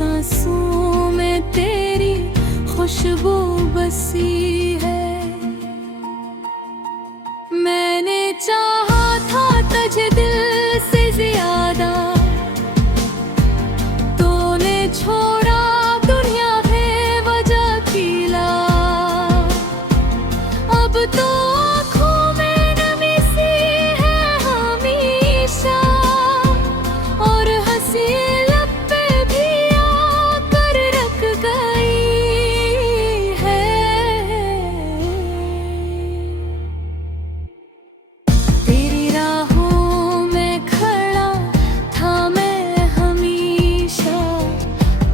सांसों में तेरी खुशबू बसी है। मैंने चाहा था तुझे दिल से ज्यादा, तूने छोड़ा दुनिया है वजह किला। अब तो आँखों में नमी सी है हमेशा, और हंसी लब पे भी आकर रख गई है। तेरी राहों में खड़ा था मैं हमेशा,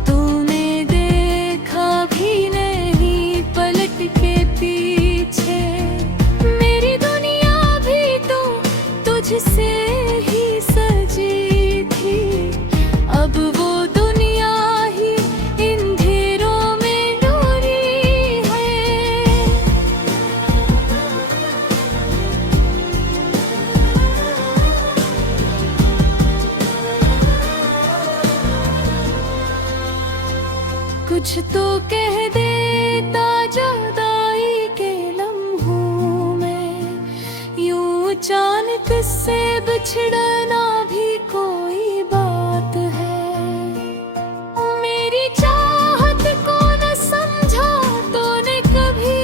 तूने देखा भी नहीं पलट के पीछे। मेरी दुनिया भी तो तुझसे ही सजी थी, अब वो दुनिया ही अंधेरों में डूबी है। कुछ तो कह देता जुदाई के लम्हों में, यूं अचानक से बिछड़ना भी कोई बात है। मेरी चाहत को न समझा तूने कभी,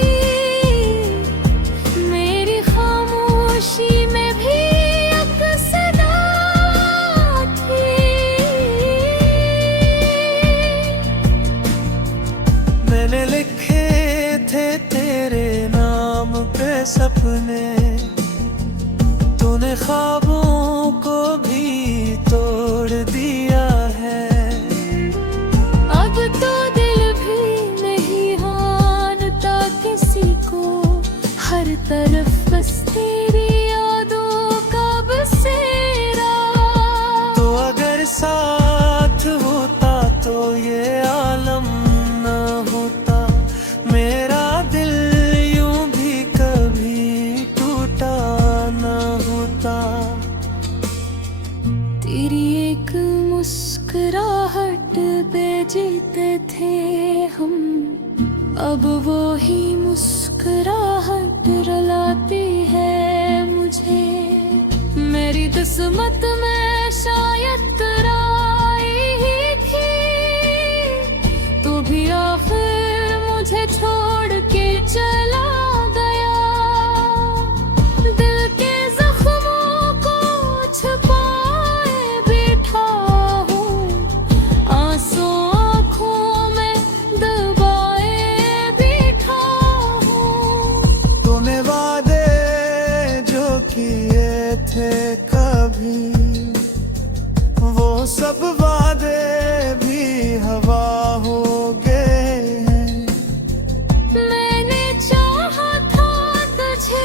मेरी खामोशी में भी एक सदा थी। मैंने लिखे थे तेरे नाम पे सपने, तूने ख्वाबों को भी तोड़ दिया है। अब तो दिल भी नहीं मानता किसी को, हर तरफ बस तेरी यादों का बसेरा। तो अगर साथ होता तो ये आलम न होता, मेरा दिल यूं भी कभी टूटा न होता। तेरी एक मुस्कुराहट पे जीते थे हम, अब वो ही मुस्कुराहट रुलाती है मुझे। मेरी किस्मत में शायद तराई ही थी, तू भी आखिर मुझे छोड़ के चला गया। दिल के जख्मों को छुपाए बैठा हूँ, आंसू आँखों में दबाए बैठा हूँ। तूने वादे जो किए थे कभी, वो सब वादे भी हवा हो गए हैं। मैंने चाहा था तुझे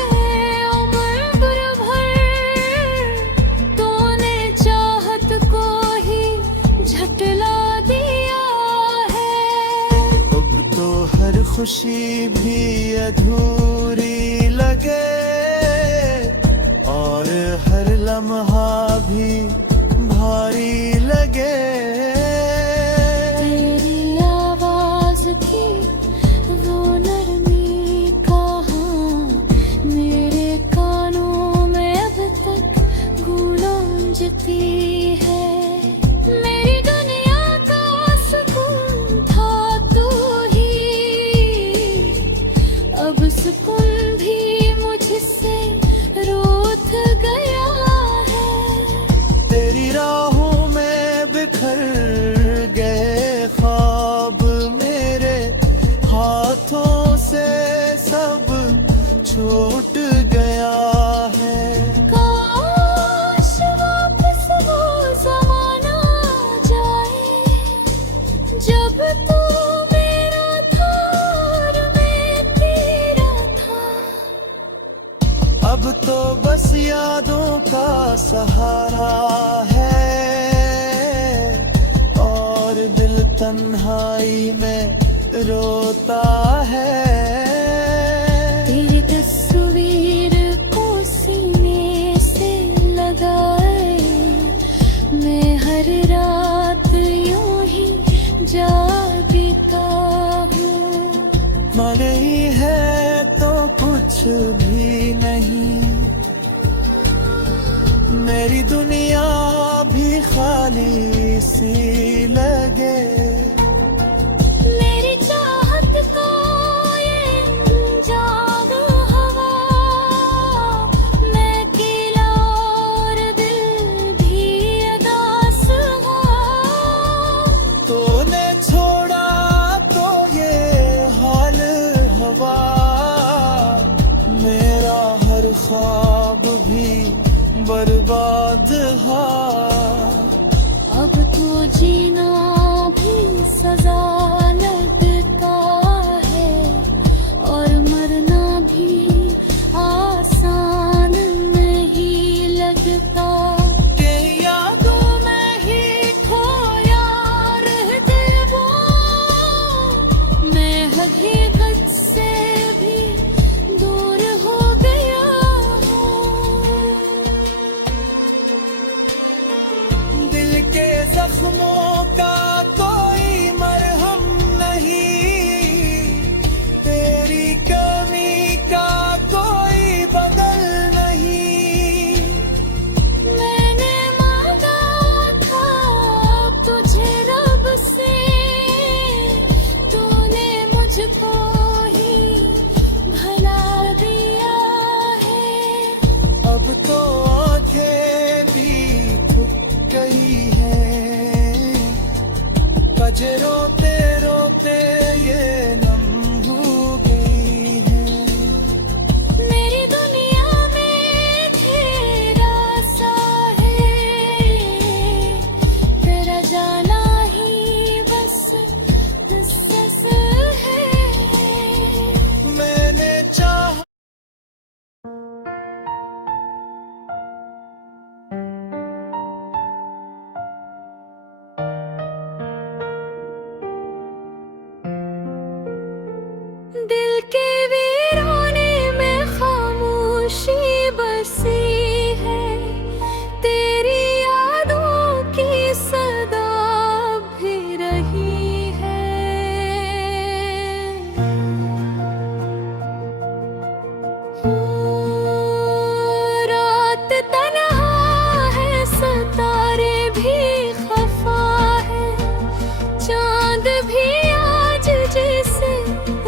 उम्र भर, तूने चाहत को ही झटला दिया है। अब तो हर खुशी भी अधूरी लगे, और हर लम्हा भी भारी लगे। तेरी आवाज की वो नरमी कहाँ मेरे कानों में अब तक गूंजती है। मेरी दुनिया का सुकून था तू ही, अब सुकून भी मुझसे रूठ गया है। तेरी राहों में बिखर गए ख्वाब, मेरे हाथों से सब छूट गया है। काश वापस वो ज़माना आ जाए, जब तू मेरा था और मैं तेरा था। अब तो बस यादों का सहारा है, और दिल तन्हाई में रोता है। तेरी तस्वीर को सीने से लगाए, मैं हर रात यूं ही भी नहीं, मेरी दुनिया भी खाली सी लगे। मेरी चाहत को ये जादू हवा, मैं अकेला और दिल भी उदास हुआ। तूने छोड़ा तो ये हाल हवा, मेरा हर ख्वाब भी बर्बाद हा। अब तो जीना भी सजा लगता है और मरना भी आसान नहीं लगता। के यादों में ही खोया रहते वो, मैं हकीकत से भी दूर हो गया हूँ। दिल के जख्मों का कोई मरहम नहीं, तेरी कमी का कोई बदल नहीं। मैंने मांगा था तुझे रब से, तूने मुझको ही भला दिया है। अब तो आंखें भी थक गई हैं, बजे रोते रोते ये नम हो गई हैं। मेरी दुनिया में तेरा सा है, तेरा जाना ही बस बस है। मैंने चाहा दिल के वीराने में खामोशी बसी है, तेरी यादों की सदा भी रही है। रात तन्हा है, सितारे भी खफा है, चांद भी आज जैसे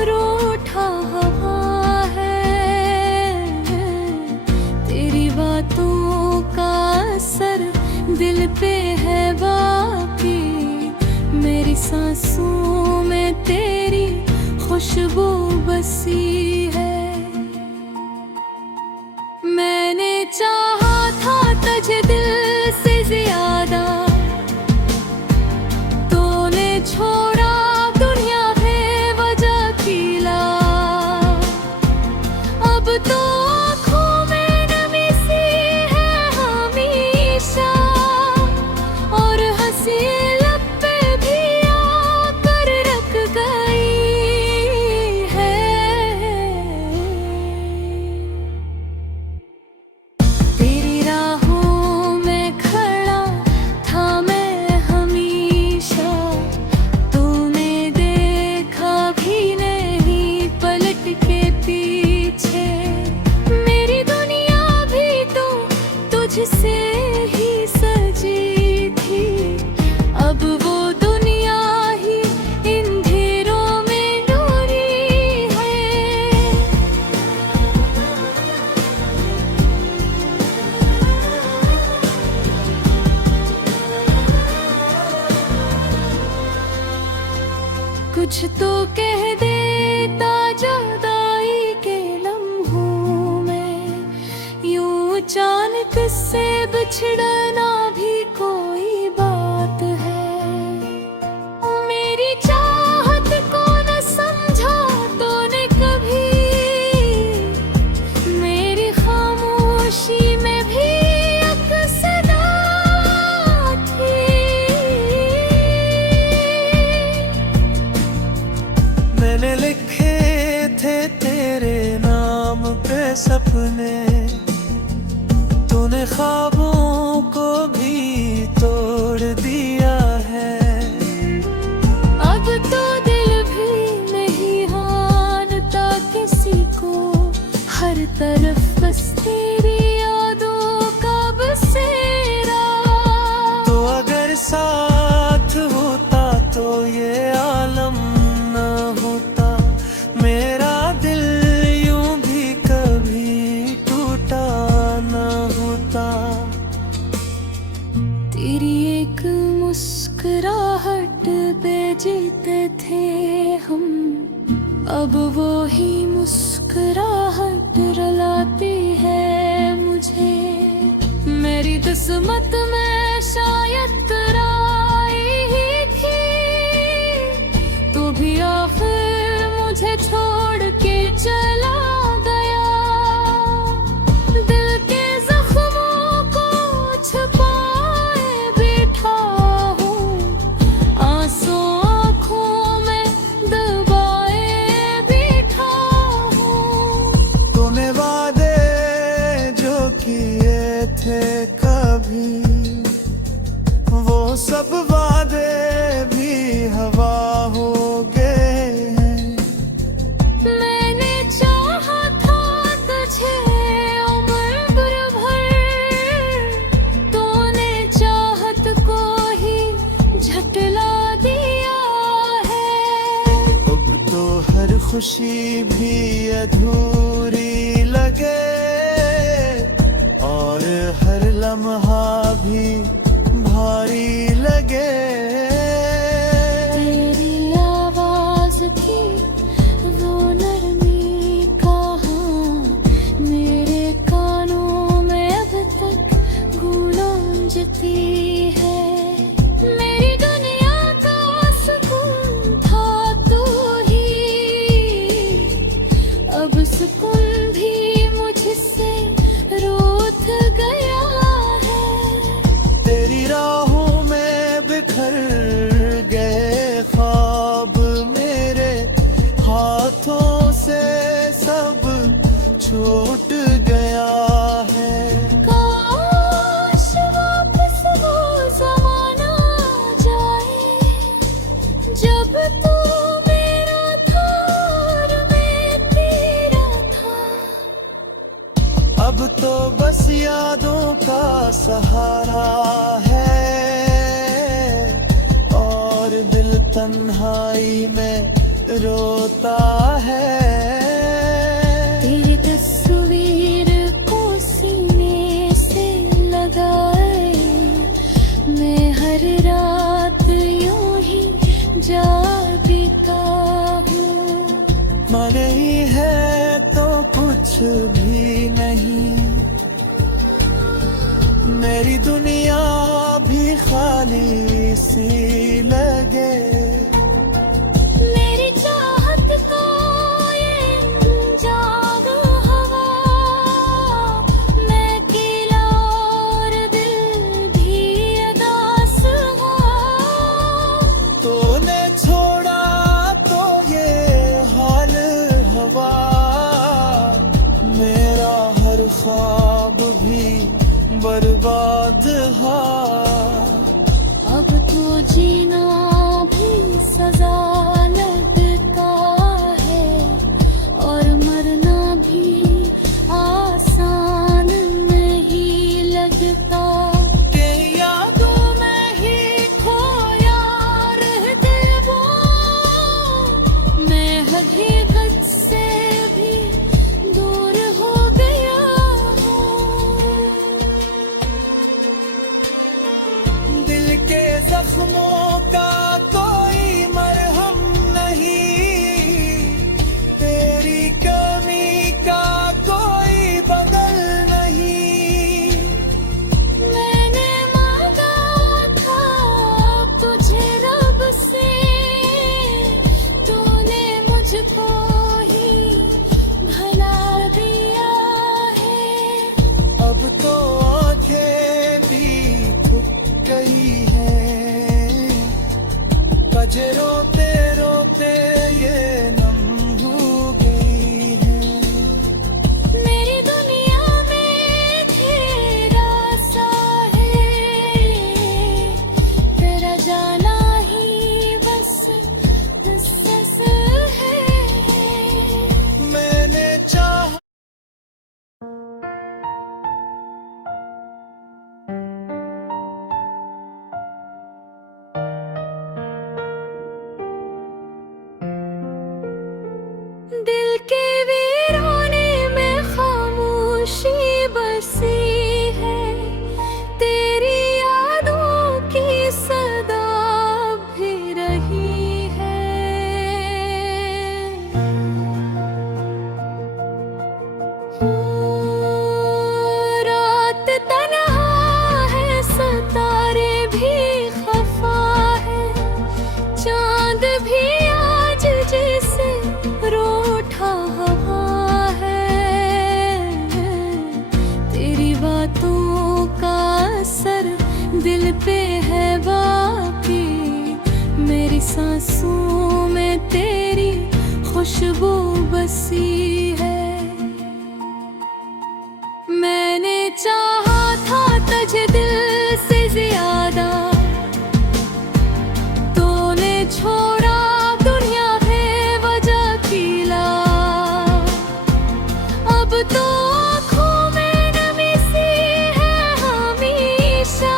रूठा हवा है। तेरी बातों का असर दिल पे है बाकी, मेरी सांसों में तेरी खुशबू बसी है। मैंने चाहा था तुझे दिल से ज्यादा, तूने छोड़ा दुनिया है वजह किला। अब तो आँखों में नमी सी है हमेशा, और हंसी लब पे भी आकर रख गई है। तेरी राहों में खड़ा था मैं हमेशा, तूने देखा भी नहीं पलट के पीछे। मेरी दुनिया भी तो तुझसे ही सजी थी, अब वो दुनिया ही इन ढेरों में डूबी है। कुछ तो कह देता जुदाई के लम्हों में, यूं अचानक से बिछड़ना भी कोई बात है। मेरी चाहत को न समझा तूने कभी, मेरी खामोशी में भी एक सदा थी। मैंने लिखे थे तेरे नाम पे सपने, तूने ख्वाबों को भी तोड़ दिया है। अब तो दिल भी नहीं मानता किसी को, हर हर तरफ बस तेरी यादों का बसेरा। तो अगर साथ होता तो ये आलम न होता, मेरा दिल यूं भी कभी टूटा न होता। तेरी एक मुस्कुराहट पे जीते थे हम, अब वो ही मुस्कुराहट रुलाती है मुझे। मेरी किस्मत में शायद तराई ही थी, तो भी आखिर मुझे छोड़ के चला गया। दिल के जख्मों को छुपाए बैठा हूँ, आंसू आँखों में दबाए बैठा हूँ। तूने वादे जो किए थे कभी, वो सब वादे भी हवा हो गए हैं। मैंने चाहा था तुझे उम्र भर, तूने चाहत को ही झटला दिया है। अब तो हर खुशी भी अधूरी लगे, और हर लम्हा भी भारी लगे। तेरी आवाज की वो नरमी कहाँ मेरे कानों में अब तक गूंजती है। मेरी दुनिया का सुकून था तू ही, अब सुकून भी मुझसे रूठ गया है। तेरी राहों में बिखर गए ख्वाब मेरे, हाथों से सब छूट गया है। काश वापस वो ज़माना आ जाए, जब तू मेरा था और मैं तेरा था। अब तो बस यादों का सहारा है, और दिल तन्हाई में रोता है। तेरी तस्वीर को सीने से लगाए, मैं हर रात यूं ही जागता हूँ। माँ नहीं है तो कुछ भी नहीं, मेरी दुनिया भी खाली सी लगे। मेरी चाहत को ये जाग हवा, मैं अकेला और दिल भी उदास हुआ। तूने छोड़ा तो ये हाल हवा, मेरा हर ख्वाब भी बर्बाद हा। अब तो जीना भी रात तन्हा है, सितारे भी खफा है, चांद भी आज जैसे रूठा हवा है। तेरी बातों का असर दिल पे है बाकी, मेरी सांसों में तेरी खुशबू बसी है। मैंने चाहा था तुझे दिल से ज्यादा, तूने छोड़ा दुनिया बेवजह कीला। अब तो आँखों में नमी सी है हमेशा,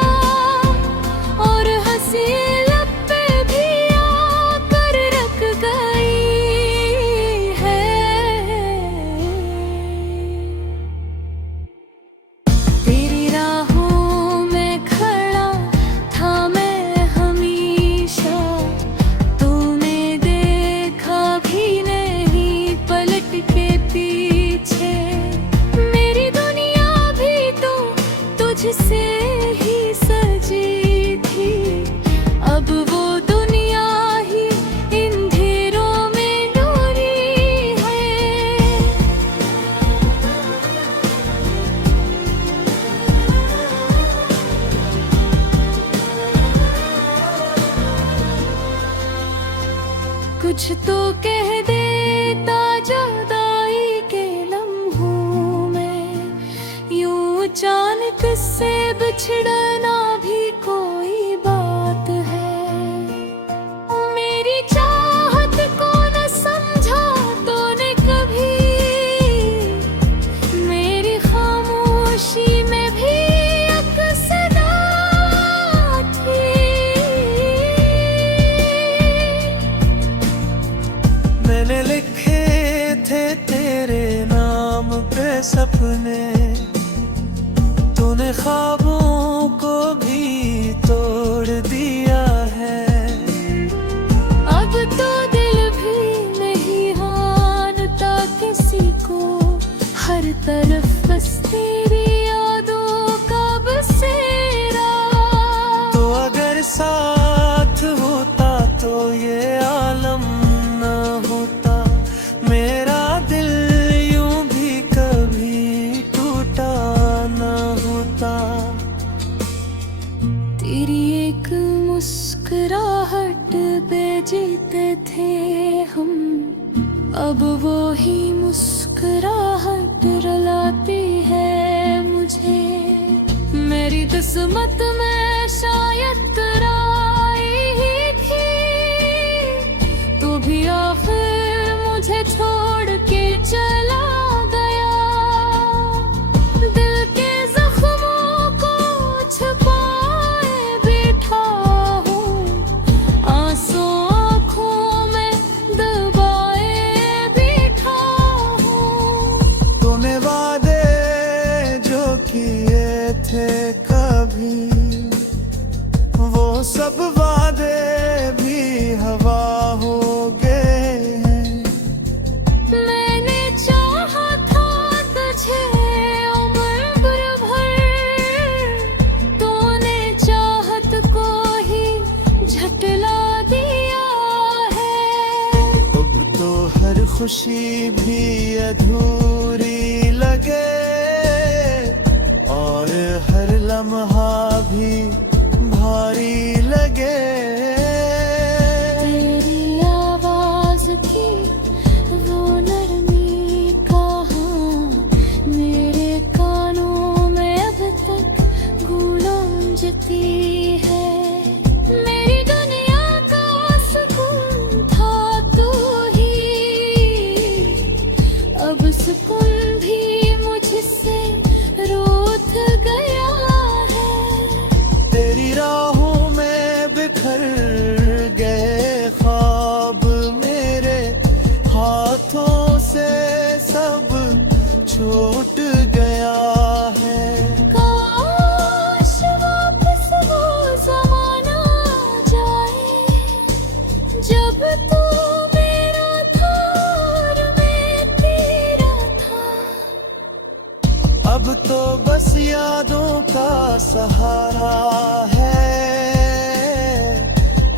और हंसी लब पे भी आकर रख गई है। तेरी राहों में खड़ा था मैं हमेशा, तूने देखा भी नहीं पलट के पीछे। मेरी दुनिया भी तो तुझसे ही सजी थी, अब वो दुनिया ही अंधेरों में डूबी है। कुछ तो कह देता जुदाई के लम्हों में, यूं अचानक से बिछड़ना भी कोई बात है। मेरी चाहत को न समझा तूने कभी, मेरी खामोशी में भी एक सदा थी। मैंने लिखे थे तेरे नाम पे सपने, तूने ख्वाबों को भी तोड़ दिया है। अब तो दिल भी नहीं हानता किसी को, हर तरफ बस तेरी यादों का बसेरा। तो अगर साथ होता तो ये आलम न होता, मेरा दिल यूं भी कभी टूटा न होता। तेरी एक मुस्कुराहट पे जीते थे हम, अब वो ही मुस्कुराहट रुलाती है मुझे। मेरी किस्मत में शायद तराई ही थी, तो भी आखिर मुझे छोड़ के चला गया। दिल के जख्मों को छुपाए बैठा हूँ, आंसू आँखों में दबाए बैठा हूँ। तूने वादे जो किए थे कभी, वो सब वादे भी हवा हो गए हैं। मैंने चाहा था तुझे उम्र भर, तूने चाहत को ही झटला दिया है। अब तो हर खुशी भी अधूरी लगे, और हर लम्हा भी भारी लगे। तेरी आवाज की वो नरमी कहाँ मेरे कानों में अब तक गूंजती है। मेरी दुनिया का सुकून था तू ही, अब सुकून भी मुझसे रूठ गया है। तेरी राहों में बिखर गए ख्वाब, मेरे हाथों से सब छूट गया है। काश वापस वो ज़माना आ जाए, जब तू मेरा था और मैं तेरा था। अब तो बस यादों का सहारा है,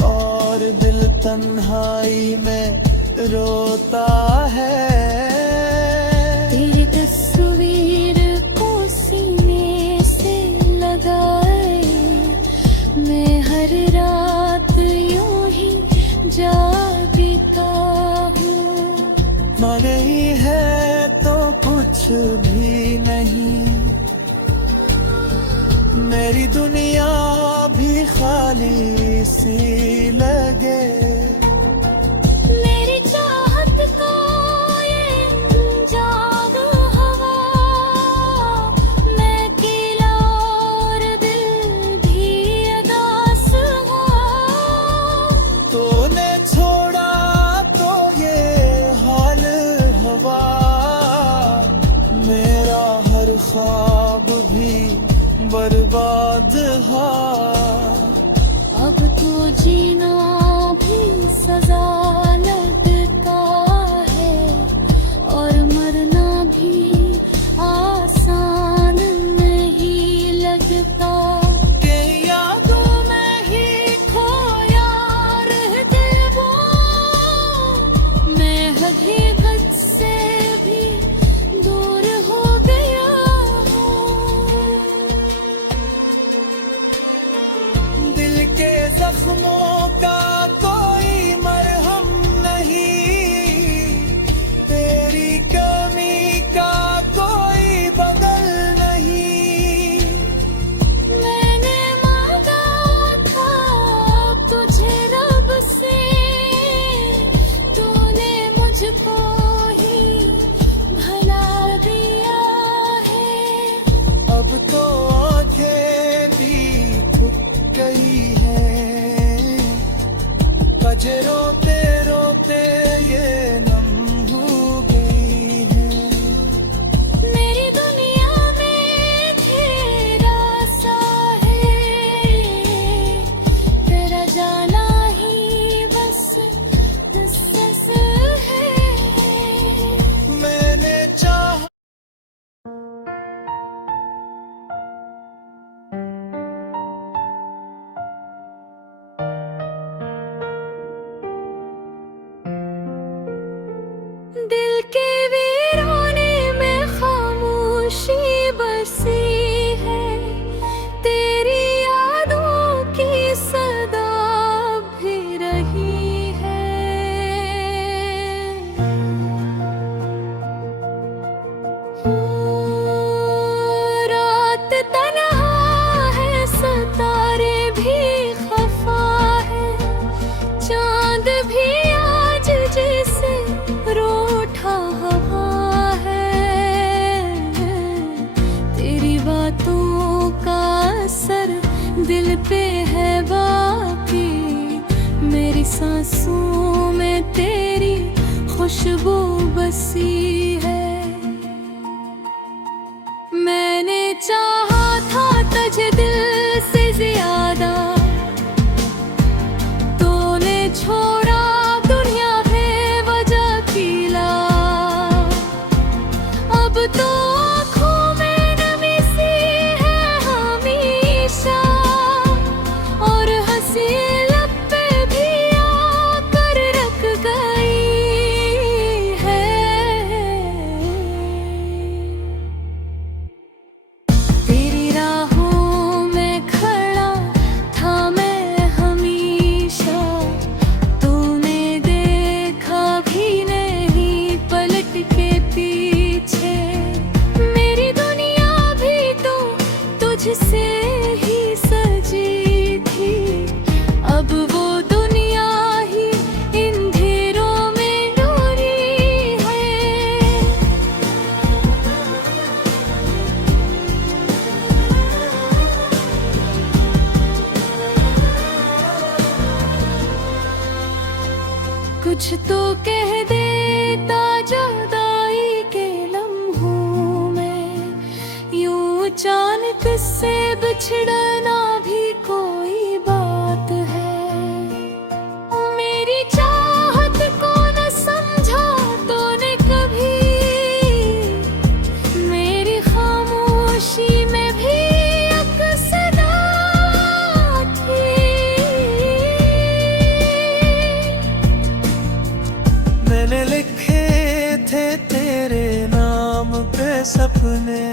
और दिल तन्हाई में रोता है। तेरी तस्वीर को सीने से लगाए मैं हर रात यूं ही जागता हूँ। माँ नहीं है तो कुछ भी नहीं, मेरी दुनिया भी खाली सी लगे। मेरी चाहत को ये जाग हवा, मैं अकेला और दिल भी उदास है। तूने छोड़ा तो ये हाल हवा, मेरा हर ख्वाब भी बर्बाद है। अब तो जीना भी सजा लगता है, और मरना भी आसान नहीं लगता। के यादों में ही खोया रहते वो, मैं हकीकत से भी दूर हो गया हूँ। दिल के जख्मों का कोई मरहम नहीं, तेरी कमी का कोई बदल नहीं। मैंने मांगा था तुझे रब से, तूने मुझको ही भला दिया है। अब तो आंखें भी थक गई हैं, बजे रोते रोते ये नम हो गई हैं। मेरी दुनिया में तेरा सा है, तेरा जाना ही बस बस है। मैंने चाहा दिल के वीराने में खामोशी बसी है, तेरी यादों की सदा भी रही है। रात तन्हा है, सितारे भी खफा है, चांद भी आज जैसे रूठा हवा है। तेरी बातों का असर दिल पे है बाकी, मेरी सांसों में तेरी खुशबू बसी है। मैंने चाहा था तुझे दिल से ज्यादा, तूने छोड़ा दुनिया है वजह किला। अब तो आँखों में नमी सी है हमेशा, और हंसी लब पे भी आकर रख गई है। तेरी राहों में खड़ा था मैं हमेशा, तूने देखा भी नहीं पलट के पीछे। मेरी दुनिया भी तो तुझसे ही सजी थी, अब वो दुनिया ही अंधेरों में डूबी है। कुछ तो कह देता जुदाई के लम्हों में, यूं अचानक से बिछड़ना भी कोई बात है। मेरी चाहत को न समझा तूने कभी, मेरी खामोशी सपने,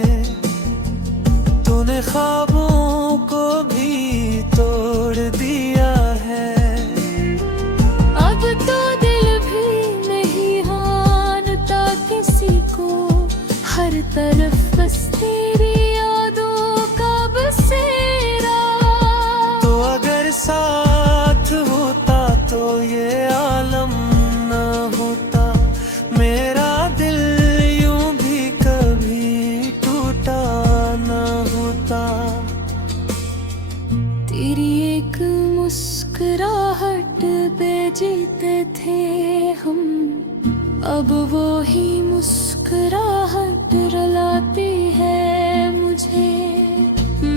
तूने ख्वाबों को भी तोड़ दिया है। अब तो दिल भी नहीं हारता किसी को, हर तरफ बस तेरी यादों का बसेरा। तो अगर साथ होता तो ये आलम न होता, मेरा दिल यूं भी कभी टूटा न होता। तेरी एक मुस्कुराहट पे जीते थे हम, अब वो ही मुस्कुराहट रुलाती है मुझे।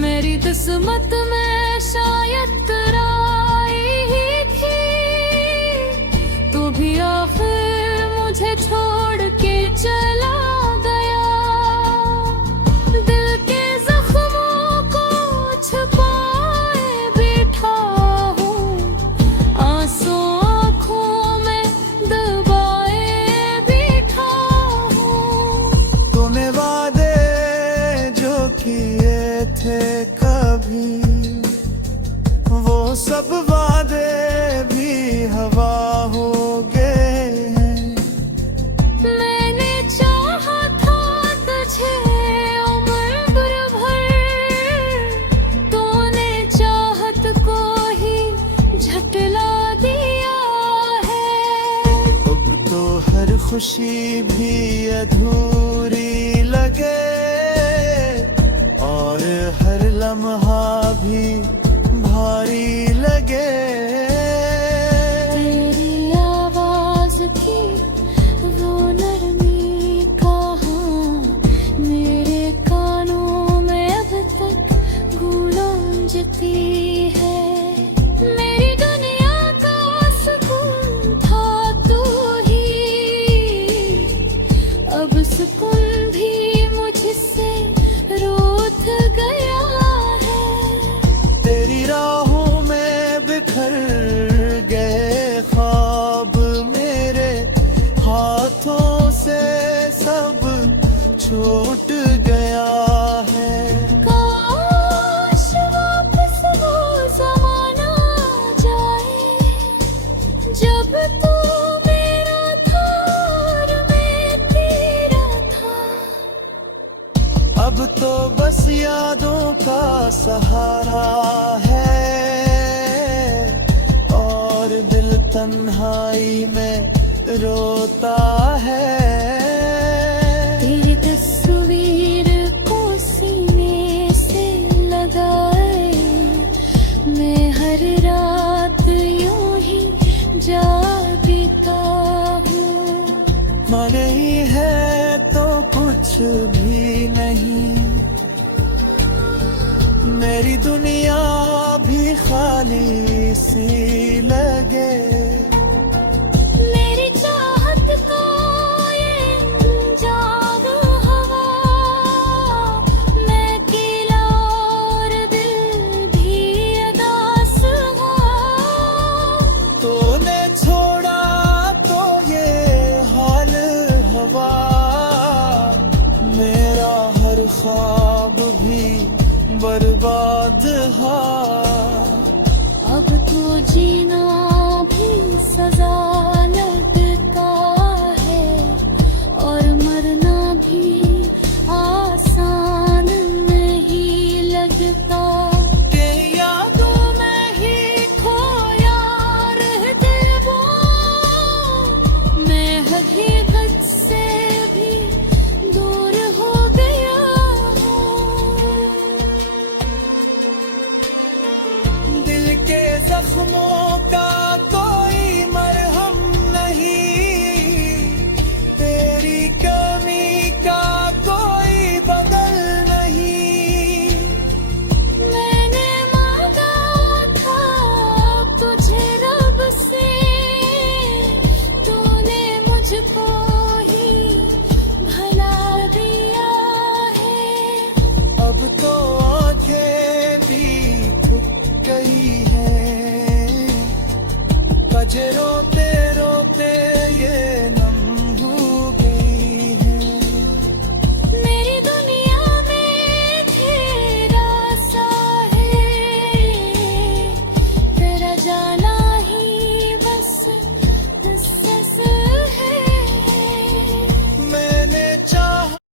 मेरी किस्मत में शायद तराई ही थी, तो भी आखिर मुझे छोड़ के चला गया। दिल के जख्मों को छुपाए बैठा हूँ, आंसू आँखों में दबाए बैठा हूँ। तूने वादे जो किए थे कभी, वो सब वादे भी हवा हो गए हैं। मैंने चाहा था तुझे उम्र भर, तूने चाहत को ही झटला दिया है। अब तो हर खुशी भी अधूरी लगे, और हर लम्हा भी भारी लगे। तेरी आवाज की वो नरमी कहाँ मेरे कानों में अब तक गूंजती है। मेरी दुनिया का सुकून था तू ही, अब सुकून भी मुझसे रूठ गया है। तेरी राहों में बिखर गए ख्वाब, मेरे हाथों से सब छूट गया है। काश वापस वो ज़माना आ जाए, जब तू मेरा था और मैं तेरा था। अब तो बस यादों का सहारा है, और दिल तन्हाई में रोता है। तेरी तस्वीर को सीने से लगाए, मैं हर रात यूं ही जागता हूँ। माँ नहीं है तो कुछ भी नहीं, मेरी दुनिया भी खाली सी लगे। मेरी चाहत को ये जाग हवा, मैं अकेला और दिल भी अदास हुआ। तूने छोड़ा तो ये हाल हवा, मेरा हर ख्वाब भी बर्बाद हा।